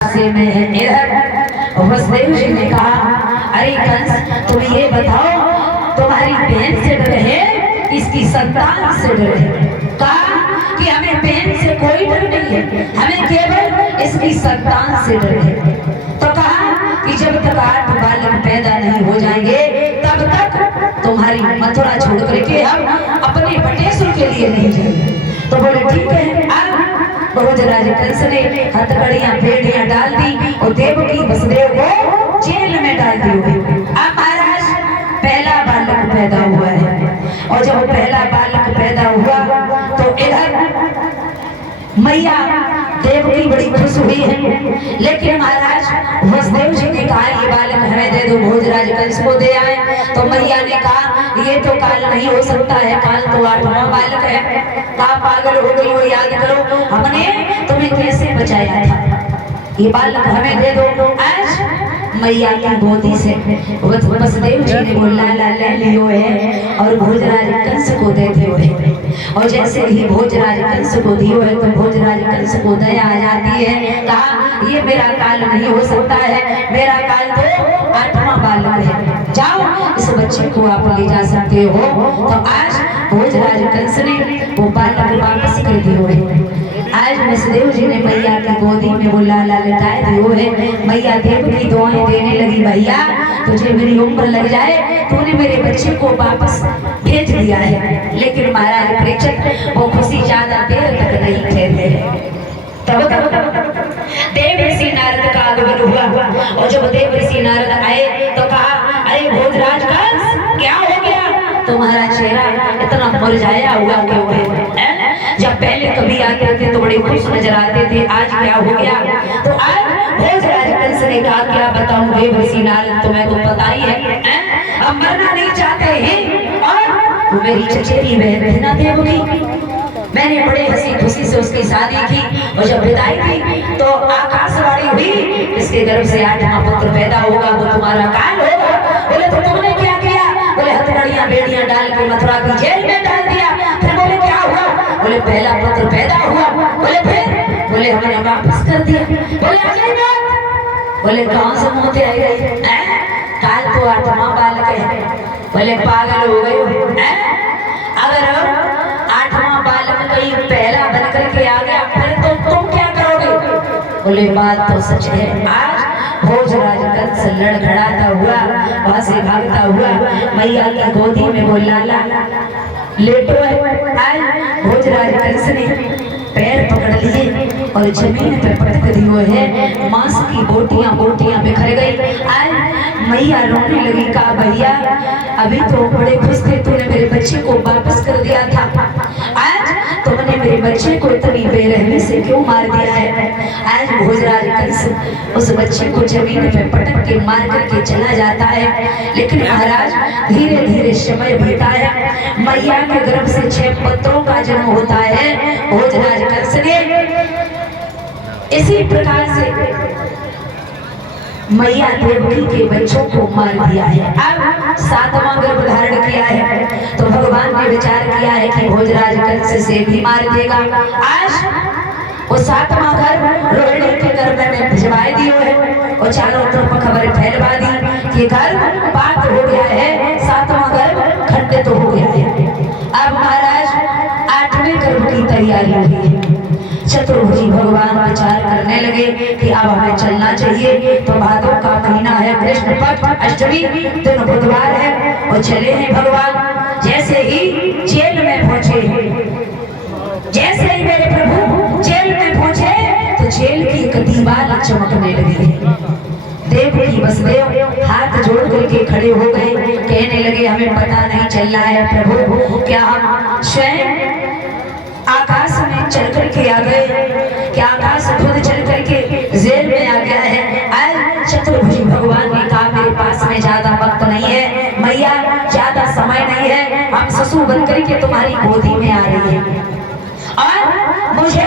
से में इधर वसुदेव जी ने कहा, अरे कंस तुम ये बताओ तुम्हारी बहन से डर है इसकी संतान से डर है? कहा कि हमें बहन से कोई डर नहीं है, हमें केवल इसकी संतान से डर है। तो कहा कि जब तक 8 बालक पैदा नहीं हो जाएंगे तब तक तुम्हारी मथुरा छोड़ करके हम अपने बटेश्वर के लिए नहीं जाएंगे। तो बोले ठीक है। भोजराज कंस ने हथकड़ियां बेड़ियां डाल दी और देवकी वसुदेव को जेल में डाल दी। अब महाराज पहला बालक पैदा हुआ है और जब पहला बालक पैदा हुआ तो इधर मैया देवकी बड़ी खुश हुई है, लेकिन महाराज वसुदेव जी ने कहा ये बालक हमें दे दो, भोजराज कंस को दे आए। तो मैया ने कहा ये तो काल नहीं हो सकता है, काल तो 8वां बालक है। कहा पागल हो गई हो, याद करो हमने तुम्हें कैसे बचाया था, ये बालक हमें दे दो। आज मैया की गोदी से वसुदेव जी ने बोला ले लियो है और भोजराज कंस को दे दियो है। और जैसे ही भोजराज कंस को दियो है तो भोजराज कंस को दया आ जाती है। कहा ये मेरा काल नहीं हो सकता है, मेरा काल तो 8वां बालक है, जाओ इस बच्चे को आप ले जा सकते हो। तो आज भोजराज कंस ने वो बालक वापस कर दियो है। आज वसुदेव जी ने मैया की गोदी में वो लाला लटाए दियो है। मैया देव की दुआएं देने लगी, भैया तुझे मेरी उम्र लग जाए, तूने मेरे बच्चे को वापस भेज दिया है। लेकिन महाराज परीक्षित वो खुशी ज्यादा देर तक नहीं ठहरते हैं। तब देव ऋषि नारद का आगमन हुआ और जब देव ऋषि नारद आए तो कहा अरे भोजराज कंस क्या हो गया, तुम्हारा चेहरा इतना मुरझाया हुआ क्यों है? जब पहले कभी आते थे तो बड़े खुश नजर आते थे, आज क्या हो गया? तो आज भोजराज कंस ने कहा क्या बताऊं देव ऋषि नारद, तुम्हें तो पता ही है हम मरना नहीं चाहते हैं। और मेरी चचेरी बहन थी ना देवकी, मैंने बड़े हंसी खुशी से उसकी शादी की और जब विदाई की तो आकाशवाणी हुई इसके गर्भ से 8वां पुत्र पैदा होगा, वो तुम्हारा काल होगा। बोले तो तुमने क्या किया? बोले हथकड़ियां बेड़ियां डाल के मथुरा की जेल में डाल दिया। फिर बोले क्या हुआ? बोले पहला पुत्र पैदा हुआ। बोले फिर? बोले हमने वापस कर दिया। बोले अगली बात? बोले कहां से मोती आई रही? काल तो 8वां बालक है। बोले पागल हो गए हो? अगर 8वां बालक कहीं पहला बन करके आ गया फिर तो तुम क्या करोगे? बोले बात तो सच है। आज भोजराज कंस लड़खड़ाता हुआ वहां से भागता हुआ मैया की गोदी में वो लाला लेटो है। आज भोजराज कंस ने पैर पकड़ लिए और जमीन पे पटक दिए है, मांस की बोटियां बोटियां बिखर गई। आज मैया रोने लगी, कहा भैया अभी तो बड़े खुश थे, तूने मेरे बच्चे को वापस कर दिया था, आज तुमने मेरे बच्चे को इतनी बेरहमी से क्यों मार दिया है? आज भोजराज कंस उस बच्चे को जमीन पे पटक के मार करके चला जाता है। लेकिन महाराज धीरे धीरे समय बीता है, मैया के गर्भ से 6 पुत्रों का जन्म होता है। भोजराज कंस ने इसी प्रकार से मैया देवकी के बच्चों को मार दिया है। अब 7वां गर्भ धारण किया है तो भगवान ने विचार किया है कि भोजराज कंस से भी मार देगा। आज वो 7वां गर्भ रोहिणी के गर्भ में भिजवाए दिए है और चारों तरफ खबर फैलवा दी कि गर्भ पात हो गया है, 7वां गर्भ खंडित हो गया है। अब महाराज 8वें गर्भ की तैयारी हुई है। चतुर्भुजी भगवान विचार करने लगे कि अब हमें चलना चाहिए। तो भादों का महीना है, कृष्ण पक्ष अष्टमी दिन बुधवार है और चले हैं भगवान। जैसे ही जेल में पहुंचे, जैसे ही मेरे प्रभु जेल में पहुंचे तो जेल की एक दीवार चमकने लगी। देवकी वसुदेव हाथ जोड़ करके खड़े हो गए, कहने लगे हमें पता नहीं चल रहा है प्रभु, क्या हम स्वयं आकाश में चल करके आ गए, क्या आकाश खुद चल करके जेल में आ गया है? आज चतुर्भुज भगवान ने कहा मेरे पास में ज्यादा वक्त नहीं है, मैया ज्यादा समय नहीं है, हम ससुर बन करके तुम्हारी गोदी में आ रही है और मुझे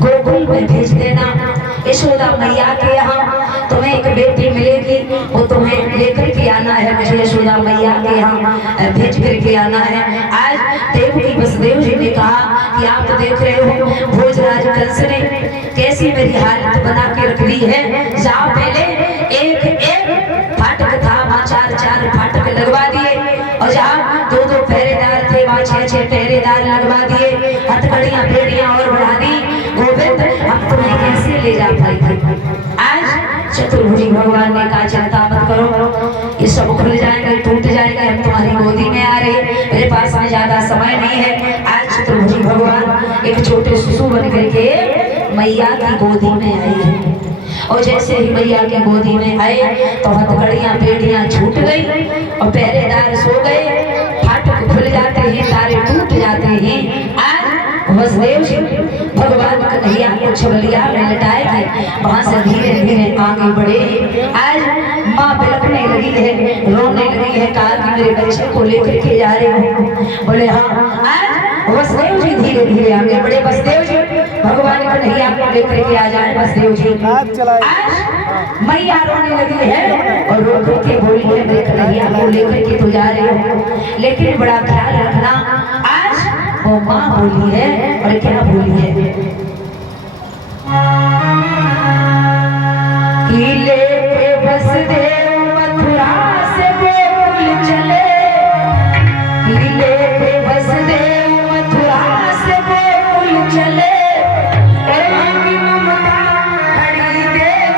गोकुल में भेज देना। यशोदा मैया के यहाँ तुम्हें एक बेटी मिलेगी, वो तुम्हें लेकर के आना है, मुझे यशोदा मैया के यहाँ भेज कर के आना है। आज देवकी वसुदेव जी ने कहा कि आप तो देख रहे हो भोजराज कंस ने कैसी मेरी हालत बना के रख दी है, जाओ पहले एक एक फाटक था वहाँ चार चार फाटक लगवा दिए, और जहाँ दो दो पहरेदार थे वहाँ छह छह पहरेदार लगवा दिए, हथकड़ियाँ बेड़ियाँ और बढ़ा दी। गोविंद अब तुम्हें कैसे ले जा पाएगी? आज चतुर्भुज भगवान ने कहा चिंता मत करो, ये सब खुल जाएंगे, टूट जाएंगे, हम तुम्हारी गोदी में आ रहे, मेरे पास में ज्यादा समय नहीं है। आज चतुर्भुज भगवान एक छोटे शिशु बन करके मैया की गोदी में आए हैं, और जैसे ही मैया के गोदी में आए तो हथकड़ियाँ बेड़ियाँ छूट गई और पहरेदार सो गए, फाटक खुल जाते हैं, तारे टूट जाते हैं। आज वसुदेव जी भगवान कन्हैया को छबलिया में लटाए थे, वहां से धीरे धीरे आगे बढ़े। आज माँ बिलखने लगी है, रोने लगी है, कहा कि मेरे बच्चे को लेकर के जा रहे हो। बोले हाँ। आज वसुदेव जी धीरे धीरे आगे बढ़े, वसुदेव जी भगवान कन्हैया को लेकर के आ जाए। वसुदेव जी आज मैया रोने लगी है और रो रो के बोली है मेरे कन्हैया को लेकर के तो जा रहे हो, लेकिन बड़ा ख्याल रखना। आज वो माँ बोली है, और क्या बोली है कि लेके वसुदेव मथुरा से गोकुल चले, कि लेके वसुदेव मथुरा से गोकुल चले, की ममता खड़ी देवी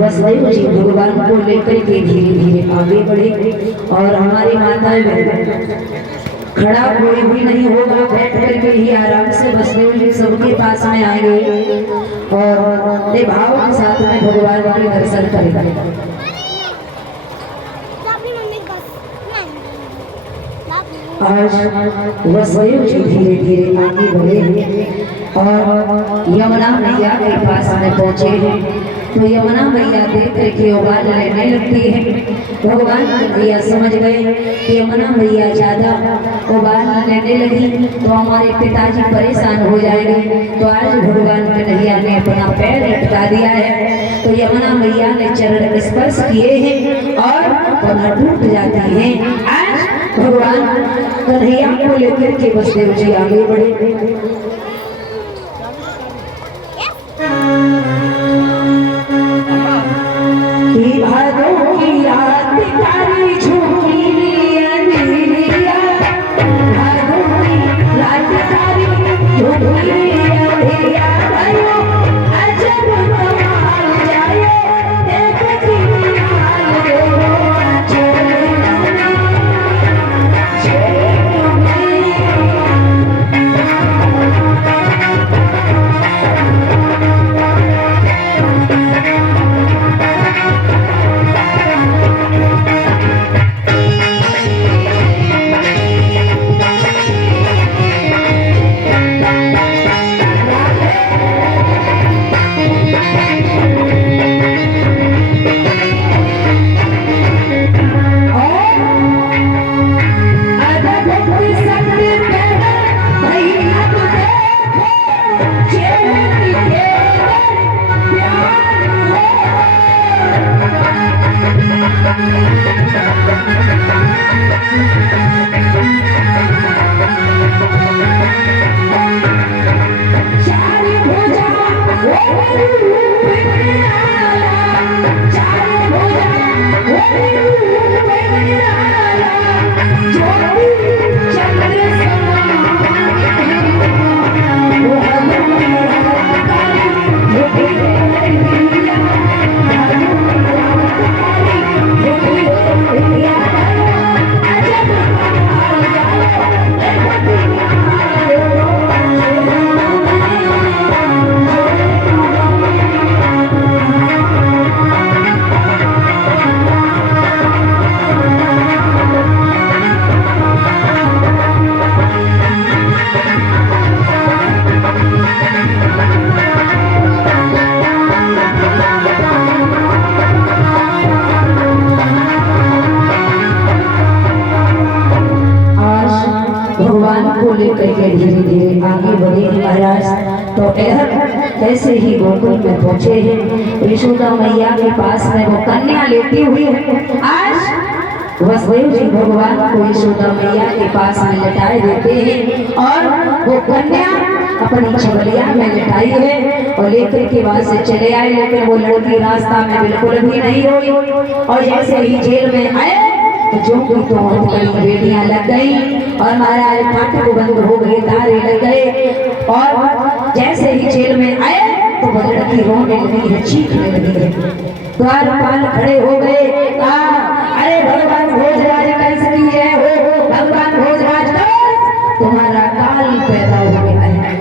वसुदेव जी भगवान को लेकर के धीरे धीरे आगे बढ़े, और हमारी माताएं बहन खड़ा कोई भी नहीं होगा, बैठ करके ही आराम से वसुदेव जी सबके पास में आएंगे और भाव के साथ में भगवान के दर्शन करेंगे। आज वसुदेव जी धीरे धीरे आगे बढ़े और यमुना मैया के पास में पहुंचे हैं, तो यमुना मैया देख करके उबाल लेने लगती है। भगवान कन्हैया समझ गए कि यमुना मैया ज्यादा उबाल लेने लगी तो हमारे पिताजी परेशान हो जाएंगे, तो आज भगवान कन्हैया ने अपना पैर लटका दिया है, तो यमुना मैया ने चरण स्पर्श किए हैं और पुनः टूट जाती है। आज भगवान कन्हैया को लेकर के वसुदेव जी आगे बढ़े। भादों की रात तारी झूठी अंधेरिया, भादों की रात तारी झूठी अंधेरिया, भयो अजब कमाल जाए देखती हाल देखो धीरे धीरे आगे बढ़े महाराज तो इधर ऐसे ही गोकुल में पहुंचे हैं। यशोदा मैया के पास में वो कन्या लेती हुई आज वसुदेव जी भगवान को यशोदा मैया के पास में लटाए देते हैं और वो कन्या अपनी छबलिया में लटाई है और लेकर के वहां से चले आए। लेकिन वो लड़की रास्ता में बिल्कुल भी नहीं रोई और जैसे ही जेल में आए तो जो की तो बहुत बड़ी बेटियां लग गई और महाराज फाटक बंद हो गए, तारे लग गए और जैसे ही जेल में आए तो वो लड़की रोने लगी है, चीखने लगी है। द्वारपाल खड़े हो गए, कहा अरे भगवान भोजराज कंस की जय हो, भगवान भोजराज कंस तुम्हारा काल पैदा हो गया है।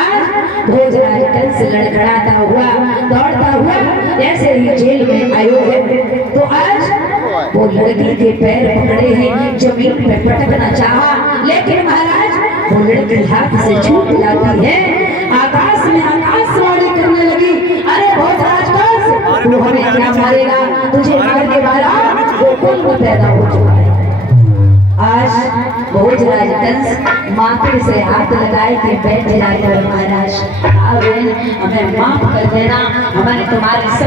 आज भोजराज कंस लड़खड़ाता हुआ दौड़ता हुआ जैसे ही जेल में आयो है तो आज वो लड़की के पैर पकड़े हैं, जमीन पे पटकना चाहा लेकिन महाराज वो लड़की हाथ से छूट लाती है, आकाश में आकाशवाणी करने लगी, अरे भोजराज कंस तू हमें क्या मारेगा, तुझे मार के मारा गोकुल में पैदा हो चुका है। आज भोजराज कंस माथे से हाथ लगाए के बैठ जाकर महाराज हमें माफ कर देना, हमारे तुम्हारे